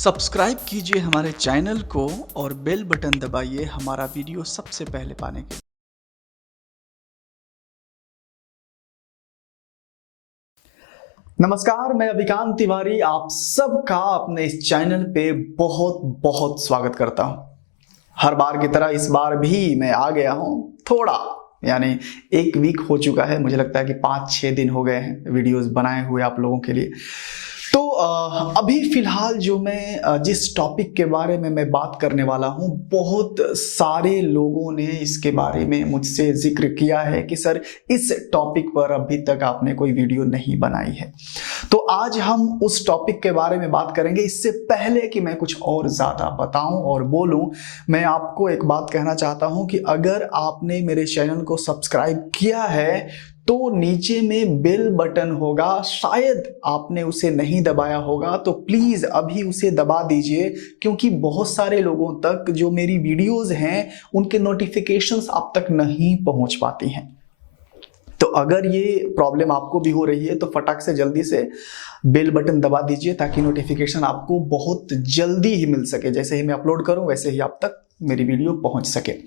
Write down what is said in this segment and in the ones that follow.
Subscribe कीजिए हमारे channel को और बेल बटन दबाइए हमारा वीडियो सबसे पहले पाने के लिए। नमस्कार, मैं अभिकांत तिवारी आप सबका अपने इस चैनल पे बहुत बहुत स्वागत करता हूं। हर बार की तरह इस बार भी मैं आ गया हूं। थोड़ा यानी एक वीक हो चुका है, मुझे लगता है कि 5-6 दिन हो गए हैं वीडियोस बनाए हुए आप लोगों के लिए। तो अभी फिलहाल जो मैं जिस टॉपिक के बारे में मैं बात करने वाला हूं, बहुत सारे लोगों ने इसके बारे में मुझसे जिक्र किया है कि सर इस टॉपिक पर अभी तक आपने कोई वीडियो नहीं बनाई है। तो आज हम उस टॉपिक के बारे में बात करेंगे। इससे पहले कि मैं कुछ और ज़्यादा बताऊं और बोलूं, मैं आपको एक बात कहना चाहता हूं कि अगर आपने मेरे चैनल को सब्सक्राइब किया है तो नीचे में बेल बटन होगा, शायद आपने उसे नहीं दबाया होगा तो प्लीज़ अभी उसे दबा दीजिए, क्योंकि बहुत सारे लोगों तक जो मेरी वीडियोज़ हैं उनके नोटिफिकेशंस आप तक नहीं पहुंच पाती हैं। तो अगर ये प्रॉब्लम आपको भी हो रही है तो फटाक से जल्दी से बेल बटन दबा दीजिए ताकि नोटिफिकेशन आपको बहुत जल्दी ही मिल सके। जैसे ही मैं अपलोड करूं वैसे ही आप तक मेरी वीडियो पहुंच सके।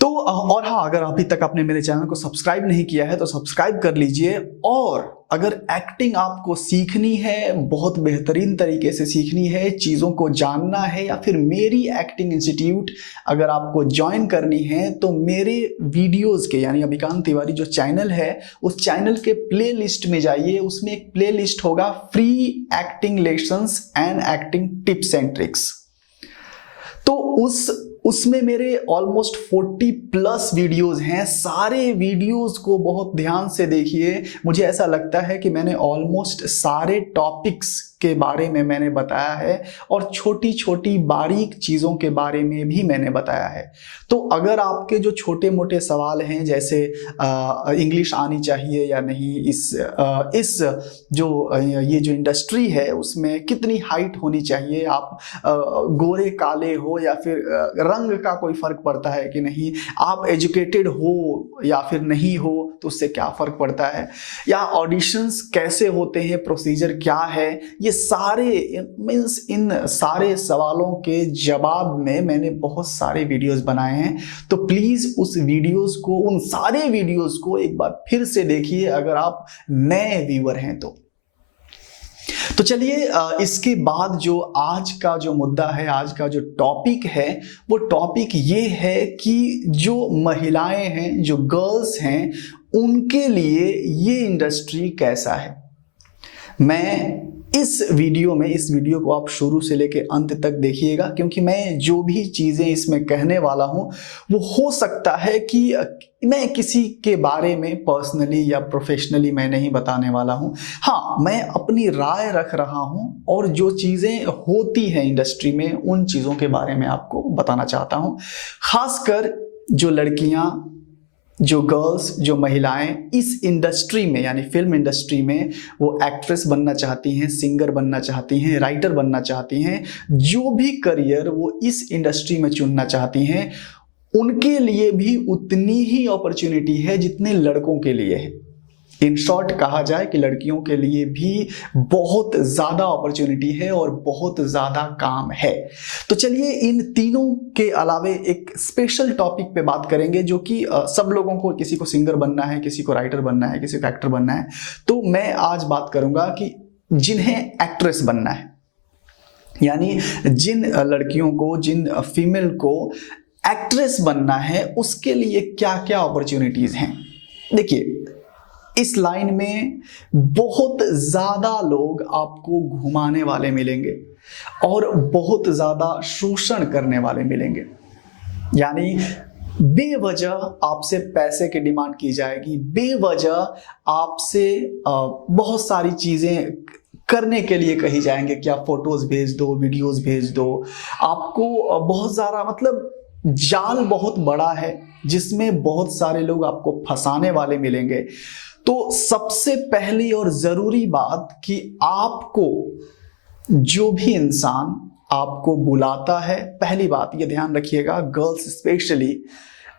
तो और हाँ, अगर अभी तक आपने मेरे चैनल को सब्सक्राइब नहीं किया है तो सब्सक्राइब कर लीजिए। और अगर एक्टिंग आपको सीखनी है, बहुत बेहतरीन तरीके से सीखनी है, चीज़ों को जानना है, या फिर मेरी एक्टिंग इंस्टीट्यूट अगर आपको ज्वाइन करनी है तो मेरे वीडियोस के यानी अभिकांत तिवारी जो चैनल है उस चैनल के प्ले लिस्ट में जाइए। उसमें एक प्ले लिस्ट होगा, free acting lessons and acting tips and tricks. तो उसमें मेरे ऑलमोस्ट 40+ वीडियोस हैं। सारे वीडियोस को बहुत ध्यान से देखिए। मुझे ऐसा लगता है कि मैंने ऑलमोस्ट सारे टॉपिक्स के बारे में मैंने बताया है और छोटी छोटी बारीक चीज़ों के बारे में भी मैंने बताया है। तो अगर आपके जो छोटे मोटे सवाल हैं, जैसे इंग्लिश आनी चाहिए या नहीं, इस ये जो इंडस्ट्री है उसमें कितनी हाइट होनी चाहिए, आप गोरे काले हो या फिर रंग का कोई फर्क पड़ता है कि नहीं, आप एजुकेटेड हो या फिर नहीं हो तो उससे क्या फर्क पड़ता है, या ऑडिशंस कैसे होते हैं, प्रोसीजर क्या है, ये सारे मीन्स इन सारे सवालों के जवाब में मैंने बहुत सारे वीडियोस बनाए हैं। तो प्लीज उन सारे वीडियोस को एक बार फिर से देखिए अगर आप नए व्यूअर हैं तो चलिए इसके बाद जो आज का जो मुद्दा है, आज का जो टॉपिक है, वो टॉपिक ये है कि जो महिलाएं हैं, जो गर्ल्स हैं, उनके लिए ये इंडस्ट्री कैसा है। मैं इस वीडियो को आप शुरू से लेकर अंत तक देखिएगा, क्योंकि मैं जो भी चीज़ें इसमें कहने वाला हूं वो हो सकता है कि मैं किसी के बारे में पर्सनली या प्रोफेशनली मैं नहीं बताने वाला हूं। हाँ, मैं अपनी राय रख रहा हूं और जो चीज़ें होती हैं इंडस्ट्री में उन चीज़ों के बारे में आपको बताना चाहता हूं। खासकर जो लड़कियां, जो गर्ल्स, जो महिलाएं इस इंडस्ट्री में यानी फिल्म इंडस्ट्री में वो एक्ट्रेस बनना चाहती हैं, सिंगर बनना चाहती हैं, राइटर बनना चाहती हैं, जो भी करियर वो इस इंडस्ट्री में चुनना चाहती हैं, उनके लिए भी उतनी ही अपॉर्चुनिटी है जितने लड़कों के लिए है। इन शॉर्ट कहा जाए कि लड़कियों के लिए भी बहुत ज़्यादा अपॉर्चुनिटी है और बहुत ज़्यादा काम है। तो चलिए इन तीनों के अलावे एक स्पेशल टॉपिक पे बात करेंगे, जो कि सब लोगों को, किसी को सिंगर बनना है, किसी को राइटर बनना है, किसी को एक्टर बनना है। तो मैं आज बात करूंगा कि जिन्हें एक्ट्रेस बनना है, यानी जिन लड़कियों को, जिन फीमेल को एक्ट्रेस बनना है, उसके लिए क्या क्या अपॉर्चुनिटीज़ हैं। देखिए, इस लाइन में बहुत ज़्यादा लोग आपको घुमाने वाले मिलेंगे और बहुत ज़्यादा शोषण करने वाले मिलेंगे। यानी बेवजह आपसे पैसे की डिमांड की जाएगी, बेवजह आपसे बहुत सारी चीज़ें करने के लिए कही जाएंगे कि आप फोटोज भेज दो, वीडियोस भेज दो। आपको बहुत ज़्यादा, मतलब जाल बहुत बड़ा है जिसमें बहुत सारे लोग आपको फंसाने वाले मिलेंगे। तो सबसे पहली और ज़रूरी बात कि आपको जो भी इंसान आपको बुलाता है, पहली बात ये ध्यान रखिएगा, गर्ल्स स्पेशली,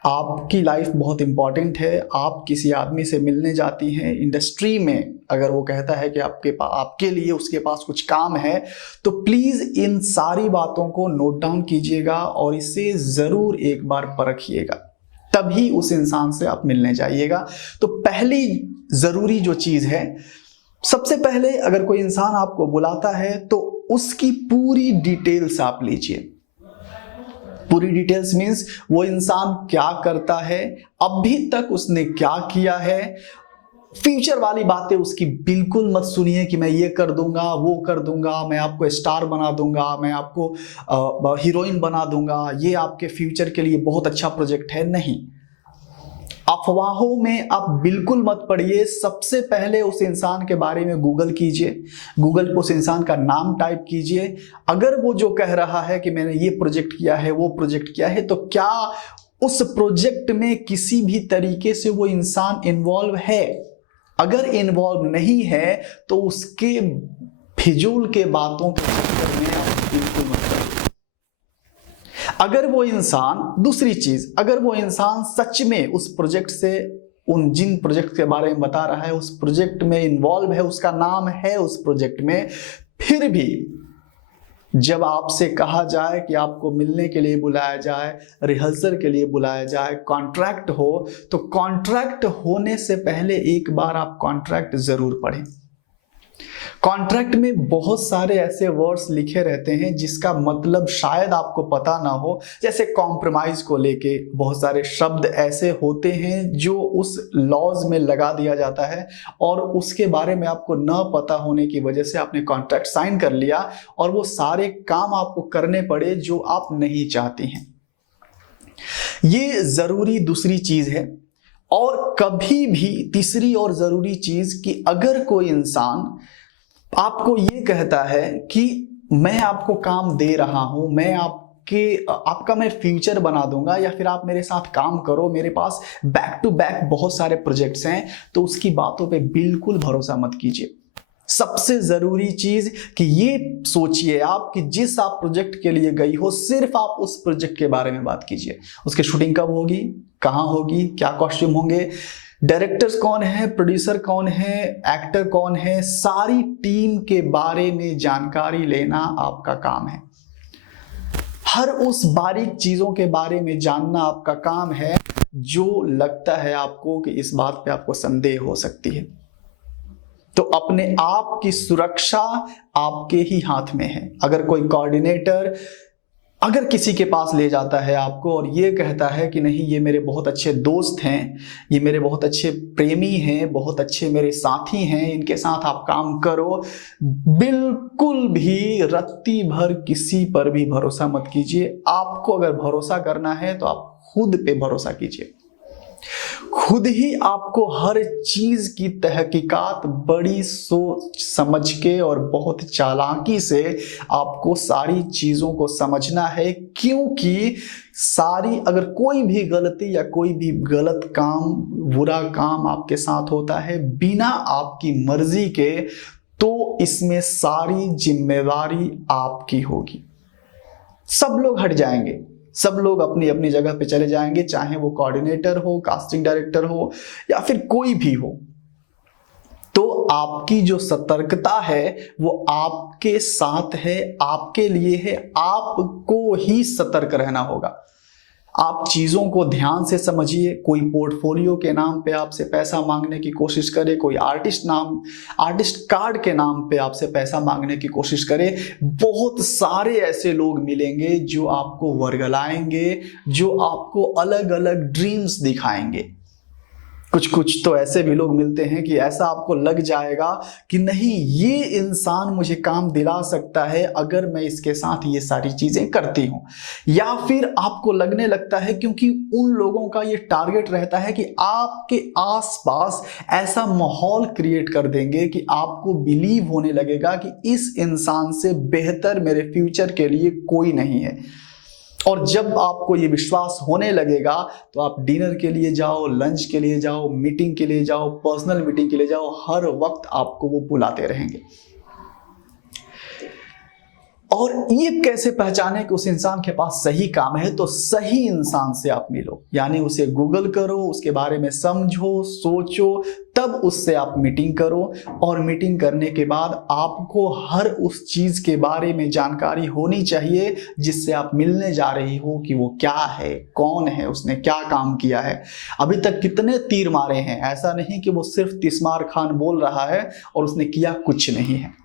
आपकी लाइफ बहुत इंपॉर्टेंट है। आप किसी आदमी से मिलने जाती हैं इंडस्ट्री में, अगर वो कहता है कि आपके लिए उसके पास कुछ काम है, तो प्लीज़ इन सारी बातों को नोट डाउन कीजिएगा और इसे ज़रूर एक बार परखिएगा, तभी उस इंसान से आप मिलने जाइएगा। तो पहली ज़रूरी जो चीज़ है, सबसे पहले अगर कोई इंसान आपको बुलाता है तो उसकी पूरी डिटेल्स आप लीजिए। पूरी डिटेल्स मीन्स वो इंसान क्या करता है, अभी तक उसने क्या किया है। फ्यूचर वाली बातें उसकी बिल्कुल मत सुनिए कि मैं ये कर दूंगा, वो कर दूंगा, मैं आपको स्टार बना दूंगा, मैं आपको हीरोइन बना दूंगा, ये आपके फ्यूचर के लिए बहुत अच्छा प्रोजेक्ट है। नहीं, अफवाहों में आप बिल्कुल मत पड़िए। सबसे पहले उस इंसान के बारे में गूगल कीजिए, गूगल पे उस इंसान का नाम टाइप कीजिए। अगर वो जो कह रहा है कि मैंने ये प्रोजेक्ट किया है, वो प्रोजेक्ट किया है, तो क्या उस प्रोजेक्ट में किसी भी तरीके से वो इंसान इन्वॉल्व है? अगर इन्वॉल्व नहीं है तो उसके फिजूल के बातों के चक्कर में आप बिल्कुल मत पड़िए। अगर वो इंसान, दूसरी चीज, अगर वो इंसान सच में उस प्रोजेक्ट से, उन जिन प्रोजेक्ट के बारे में बता रहा है, उस प्रोजेक्ट में इन्वॉल्व है, उसका नाम है उस प्रोजेक्ट में, फिर भी जब आपसे कहा जाए कि आपको मिलने के लिए बुलाया जाए, रिहर्सल के लिए बुलाया जाए, कॉन्ट्रैक्ट हो, तो कॉन्ट्रैक्ट होने से पहले एक बार आप कॉन्ट्रैक्ट जरूर पढ़ें। कॉन्ट्रैक्ट में बहुत सारे ऐसे वर्ड्स लिखे रहते हैं जिसका मतलब शायद आपको पता ना हो। जैसे कॉम्प्रोमाइज को लेके बहुत सारे शब्द ऐसे होते हैं जो उस लॉज में लगा दिया जाता है और उसके बारे में आपको न पता होने की वजह से आपने कॉन्ट्रैक्ट साइन कर लिया और वो सारे काम आपको करने पड़े जो आप नहीं चाहती हैं। ये जरूरी दूसरी चीज है। और कभी भी तीसरी और जरूरी चीज कि अगर कोई इंसान आपको ये कहता है कि मैं आपको काम दे रहा हूं, मैं आपका मैं फ्यूचर बना दूंगा, या फिर आप मेरे साथ काम करो, मेरे पास बैक टू बैक बहुत सारे प्रोजेक्ट्स हैं, तो उसकी बातों पे बिल्कुल भरोसा मत कीजिए। सबसे जरूरी चीज कि ये सोचिए आप कि जिस आप प्रोजेक्ट के लिए गई हो, सिर्फ आप उस प्रोजेक्ट के बारे में बात कीजिए। उसकी शूटिंग कब होगी, कहां होगी, क्या कॉस्ट्यूम होंगे, डायरेक्टर्स कौन है, प्रोड्यूसर कौन है, एक्टर कौन है, सारी टीम के बारे में जानकारी लेना आपका काम है। हर उस बारीक चीजों के बारे में जानना आपका काम है जो लगता है आपको कि इस बात पे आपको संदेह हो सकती है। तो अपने आप की सुरक्षा आपके ही हाथ में है। अगर कोई कोऑर्डिनेटर अगर किसी के पास ले जाता है आपको और ये कहता है कि नहीं, ये मेरे बहुत अच्छे दोस्त हैं, ये मेरे बहुत अच्छे प्रेमी हैं, बहुत अच्छे मेरे साथी हैं, इनके साथ आप काम करो, बिल्कुल भी रत्ती भर किसी पर भी भरोसा मत कीजिए। आपको अगर भरोसा करना है तो आप खुद पे भरोसा कीजिए। खुद ही आपको हर चीज की तहकीकात बड़ी सोच समझ के और बहुत चालाकी से आपको सारी चीजों को समझना है, क्योंकि अगर कोई भी गलती या कोई भी गलत काम, बुरा काम आपके साथ होता है बिना आपकी मर्जी के, तो इसमें सारी जिम्मेवारी आपकी होगी। सब लोग हट जाएंगे, सब लोग अपनी अपनी जगह पे चले जाएंगे, चाहे वो कोऑर्डिनेटर हो, कास्टिंग डायरेक्टर हो या फिर कोई भी हो। तो आपकी जो सतर्कता है वो आपके साथ है, आपके लिए है, आपको ही सतर्क रहना होगा। आप चीजों को ध्यान से समझिए। कोई पोर्टफोलियो के नाम पे आपसे पैसा मांगने की कोशिश करे, कोई आर्टिस्ट कार्ड के नाम पे आपसे पैसा मांगने की कोशिश करे, बहुत सारे ऐसे लोग मिलेंगे जो आपको वर्गलाएंगे, जो आपको अलग अलग ड्रीम्स दिखाएंगे। कुछ तो ऐसे भी लोग मिलते हैं कि ऐसा आपको लग जाएगा कि नहीं, ये इंसान मुझे काम दिला सकता है अगर मैं इसके साथ ये सारी चीजें करती हूं। या फिर आपको लगने लगता है, क्योंकि उन लोगों का ये टारगेट रहता है कि आपके आसपास ऐसा माहौल क्रिएट कर देंगे कि आपको बिलीव होने लगेगा कि इस इंसान से बेहतर मेरे फ्यूचर के लिए कोई नहीं है। और जब आपको ये विश्वास होने लगेगा तो आप डिनर के लिए जाओ, लंच के लिए जाओ, मीटिंग के लिए जाओ, पर्सनल मीटिंग के लिए जाओ, हर वक्त आपको वो बुलाते रहेंगे। और ये कैसे पहचाने कि उस इंसान के पास सही काम है? तो सही इंसान से आप मिलो, यानी उसे गूगल करो, उसके बारे में समझो, सोचो, तब उससे आप मीटिंग करो। और मीटिंग करने के बाद आपको हर उस चीज के बारे में जानकारी होनी चाहिए जिससे आप मिलने जा रही हो, कि वो क्या है, कौन है, उसने क्या काम किया है, अभी तक कितने तीर मारे हैं। ऐसा नहीं कि वो सिर्फ तिस्मार खान बोल रहा है और उसने किया कुछ नहीं है।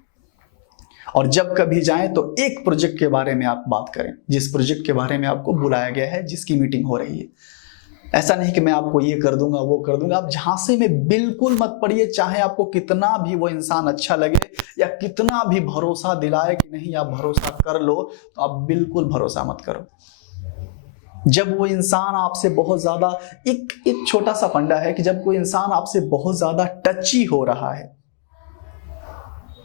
और जब कभी जाएं तो एक प्रोजेक्ट के बारे में आप बात करें, जिस प्रोजेक्ट के बारे में आपको बुलाया गया है, जिसकी मीटिंग हो रही है। ऐसा नहीं कि मैं आपको ये कर दूंगा, वो कर दूंगा। आप झांसे में बिल्कुल मत पड़िए, चाहे आपको कितना भी वो इंसान अच्छा लगे या कितना भी भरोसा दिलाए कि नहीं आप भरोसा कर लो, तो आप बिल्कुल भरोसा मत करो। जब वो इंसान आपसे बहुत ज्यादा, एक छोटा सा फंडा है कि जब कोई इंसान आपसे बहुत ज्यादा टची हो रहा है,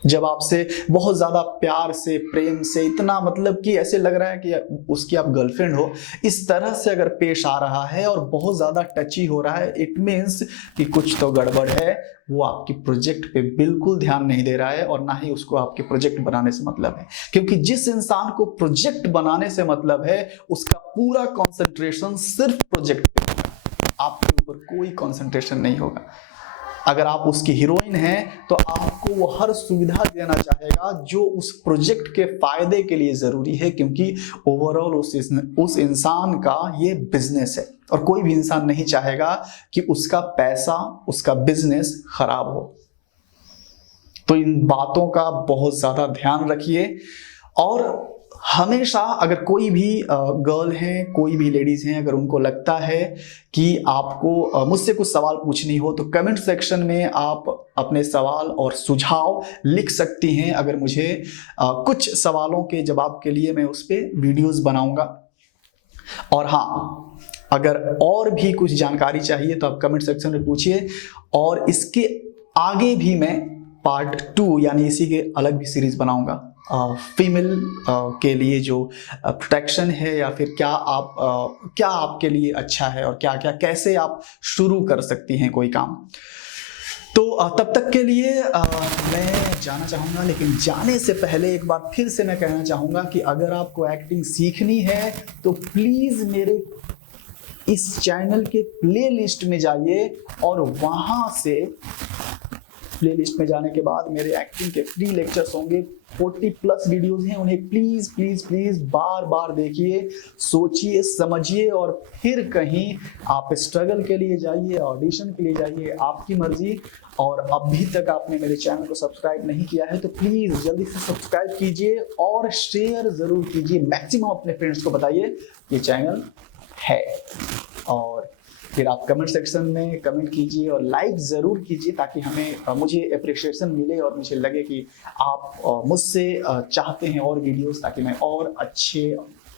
जब आपसे बहुत ज्यादा प्यार से, प्रेम से, इतना मतलब कि ऐसे लग रहा है कि उसकी आप गर्लफ्रेंड हो, इस तरह से अगर पेश आ रहा है और बहुत ज्यादा टची हो रहा है, इट मीन्स कि कुछ तो गड़बड़ है। वो आपकी प्रोजेक्ट पे बिल्कुल ध्यान नहीं दे रहा है और ना ही उसको आपके प्रोजेक्ट बनाने से मतलब है। क्योंकि जिस इंसान को प्रोजेक्ट बनाने से मतलब है, उसका पूरा कंसंट्रेशन सिर्फ प्रोजेक्ट पे होगा, आपके ऊपर कोई कंसंट्रेशन नहीं होगा। अगर आप उसकी हीरोइन हैं तो आपको वो हर सुविधा देना चाहेगा जो उस प्रोजेक्ट के फायदे के लिए जरूरी है, क्योंकि ओवरऑल उस इंसान का ये बिजनेस है और कोई भी इंसान नहीं चाहेगा कि उसका पैसा, उसका बिजनेस खराब हो। तो इन बातों का बहुत ज्यादा ध्यान रखिए। और हमेशा अगर कोई भी गर्ल है, कोई भी लेडीज हैं, अगर उनको लगता है कि आपको मुझसे कुछ सवाल पूछनी हो, तो कमेंट सेक्शन में आप अपने सवाल और सुझाव लिख सकती हैं। अगर मुझे कुछ सवालों के जवाब के लिए मैं उस पर वीडियोस बनाऊंगा। और हाँ, अगर और भी कुछ जानकारी चाहिए तो आप कमेंट सेक्शन में पूछिए। और इसके आगे भी मैं पार्ट 2 यानी इसी के अलग भी सीरीज बनाऊंगा, फीमेल के लिए जो प्रोटेक्शन है, या फिर क्या आपके लिए अच्छा है और क्या क्या कैसे आप शुरू कर सकती हैं कोई काम। तो तब तक के लिए मैं जाना चाहूँगा, लेकिन जाने से पहले एक बार फिर से मैं कहना चाहूँगा कि अगर आपको एक्टिंग सीखनी है तो प्लीज़ मेरे इस चैनल के प्लेलिस्ट में जाइए और वहाँ से प्लेलिस्ट में जाने के बाद मेरे एक्टिंग के फ्री लेक्चर्स होंगे, 40+ वीडियोस हैं, उन्हें प्लीज प्लीज प्लीज बार बार देखिए, सोचिए, समझिए और फिर कहीं आप स्ट्रगल के लिए जाइए, ऑडिशन के लिए जाइए, आपकी मर्जी। और अभी तक आपने मेरे चैनल को सब्सक्राइब नहीं किया है तो प्लीज जल्दी से सब्सक्राइब कीजिए और शेयर जरूर कीजिए, मैक्सिमम अपने फ्रेंड्स को बताइए ये चैनल है। और फिर आप कमेंट सेक्शन में कमेंट कीजिए और लाइक ज़रूर कीजिए, ताकि मुझे अप्रिशिएशन मिले और मुझे लगे कि आप मुझसे चाहते हैं और वीडियोस, ताकि मैं और अच्छे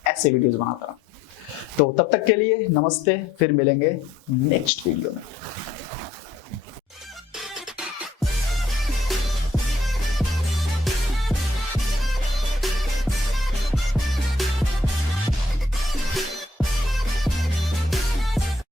ऐसे वीडियोस बनाता रहूं। तो तब तक के लिए नमस्ते, फिर मिलेंगे नेक्स्ट वीडियो में।